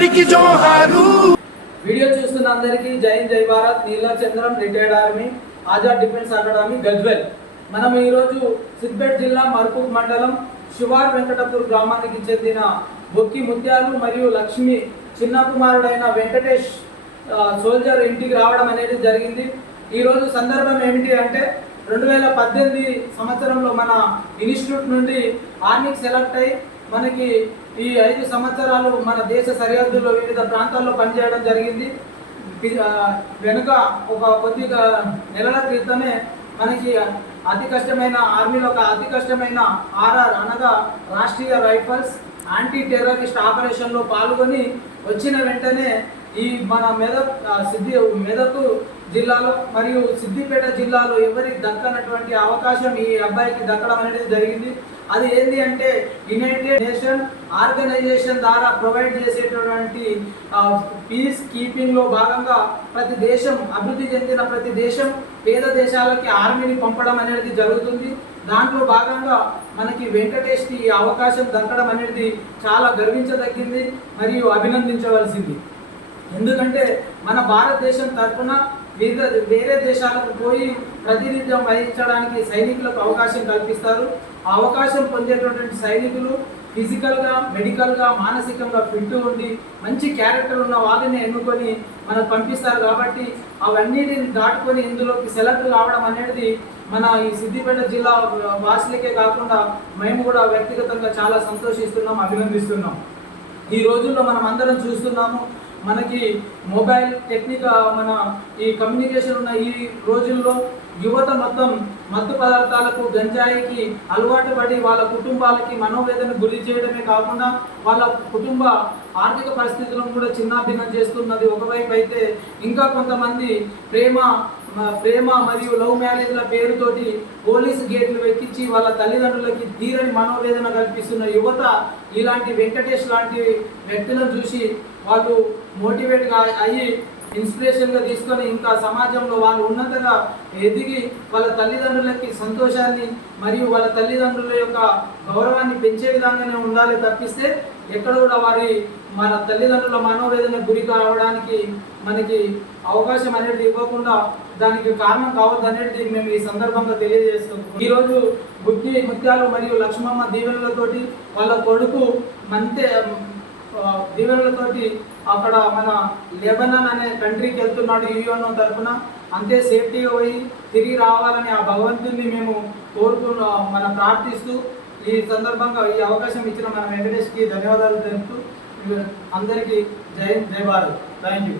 జాతికి జోహారు. వీడియో చూస్తున్న అందరికీ జై జై Bharat. Neela Chandram retired army Azad defence academy Gajwel. మనం ఈరోజు సిద్దిపేట జిల్లా మర్పూర్ మండలం శివార్ వెంకటపూర్ గ్రామానికి చెందిన బొక్కి ముత్యాలు మరియు లక్ష్మి చిన్న కుమారుడైన వెంకటేష్ సోల్జర్ ఇంటికి రావడం అనేది జరిగింది. ఈరోజు సందర్భం ఏమిటి అంటే రెండు వేల పద్దెనిమిది సంవత్సరంలో మన ఇన్స్టిట్యూట్ నుండి ఆర్మీకి సెలెక్ట్ అయ్యి మనకి ఈ ఐదు సంవత్సరాలు మన దేశ సరిహద్దులో వివిధ ప్రాంతాల్లో పనిచేయడం జరిగింది. వెనుక ఒక కొద్దిగా నెలల క్రితమే మనకి అతి కష్టమైన ఆర్మీలో ఒక అతి కష్టమైన ఆర్ఆర్ అనగా రాష్ట్రీయ రైఫల్స్ యాంటీ టెర్రరిస్ట్ ఆపరేషన్లో పాల్గొని వచ్చిన వెంటనే ఈ మన మెదక్ సిద్ధి మెదక్ జిల్లాలో మరియు సిద్దిపేట జిల్లాలో ఎవరికి దక్కనటువంటి అవకాశం ఈ అబ్బాయికి దక్కడం అనేది జరిగింది. అది ఏంటి అంటే యునైటెడ్ నేషన్ ఆర్గనైజేషన్ ద్వారా ప్రొవైడ్ చేసేటటువంటి పీస్ కీపింగ్లో భాగంగా ప్రతి దేశం అభివృద్ధి చెందిన ప్రతి దేశం పేద దేశాలకి ఆర్మీని పంపడం అనేది జరుగుతుంది. దాంట్లో భాగంగా మనకి వెంకటేష్కి ఈ అవకాశం దక్కడం అనేది చాలా గర్వించదగ్గింది మరియు అభినందించవలసింది. ఎందుకంటే మన భారతదేశం తరఫున వివిధ వేరే దేశాలకు పోయి ప్రాతినిధ్యం వహించడానికి సైనికులకు అవకాశం కల్పిస్తారు. ఆ అవకాశం పొందేటటువంటి సైనికులు ఫిజికల్గా మెడికల్గా మానసికంగా ఫిట్ ఉండి మంచి క్యారెక్టర్ ఉన్న వాళ్ళని ఎన్నుకొని మనకు పంపిస్తారు కాబట్టి అవన్నిటిని దాటుకొని ఇందులోకి సెలెక్ట్ కావడం అనేది మన ఈ సిద్దిపేట జిల్లా వాసులకే కాకుండా మేము కూడా వ్యక్తిగతంగా చాలా సంతోషిస్తున్నాం అభినందిస్తున్నాం. ఈ రోజుల్లో మనం అందరం చూస్తున్నాము మనకి మొబైల్ టెక్నిక్ మన ఈ కమ్యూనికేషన్ ఉన్న ఈ రోజుల్లో యువత మొత్తం మత్తు పదార్థాలకు గంజాయికి అలవాటు పడి వాళ్ళ కుటుంబాలకి మనోవేదన గురి చేయడమే కాకుండా వాళ్ళ కుటుంబ ఆర్థిక పరిస్థితులను కూడా చిన్నాభిన్నం చేస్తున్నది ఒకవైపు అయితే ఇంకా కొంతమంది ప్రేమ ప్రేమ మరియు లవ్ మ్యారేజ్ల పేరుతోటి పోలీసు గేట్లు వెక్కించి వాళ్ళ తల్లిదండ్రులకి తీరని మనోవేదన కల్పిస్తున్న యువత ఇలాంటి వెంకటేష్ లాంటి వ్యక్తులను చూసి వాళ్ళు మోటివేట్గా అయ్యి ఇన్స్పిరేషన్గా తీసుకొని ఇంకా సమాజంలో వాళ్ళు ఉన్నతగా ఎదిగి వాళ్ళ తల్లిదండ్రులకి సంతోషాన్ని మరియు వాళ్ళ తల్లిదండ్రుల యొక్క గౌరవాన్ని పెంచే విధంగానే ఉండాలి తప్పిస్తే ఎక్కడ కూడా వారి మన తల్లిదండ్రుల మనోవేదన గురి కావడానికి మనకి అవకాశం అనేది ఇవ్వకుండా దానికి కారణం కావద్దు అనేది మేము ఈ సందర్భంగా తెలియజేస్తున్నాం. ఈరోజు బుద్ధి ముత్యాలు మరియు లక్ష్మమ్మ దీవెనలతోటి వాళ్ళ కొడుకు మంతే దీవెనలతోటి అక్కడ మన లెబనన్ అనే కంట్రీకి వెళ్తున్నాడు యూఎన్ తరఫున. అంతే సేఫ్టీగా పోయి తిరిగి రావాలని ఆ భగవంతుని మేము కోరుకున్న మన ప్రార్థిస్తూ ఈ సందర్భంగా ఈ అవకాశం ఇచ్చిన మన వెంకటేష్కి ధన్యవాదాలు తెలుపుతూ అందరికీ జై జై భారత్. Thank you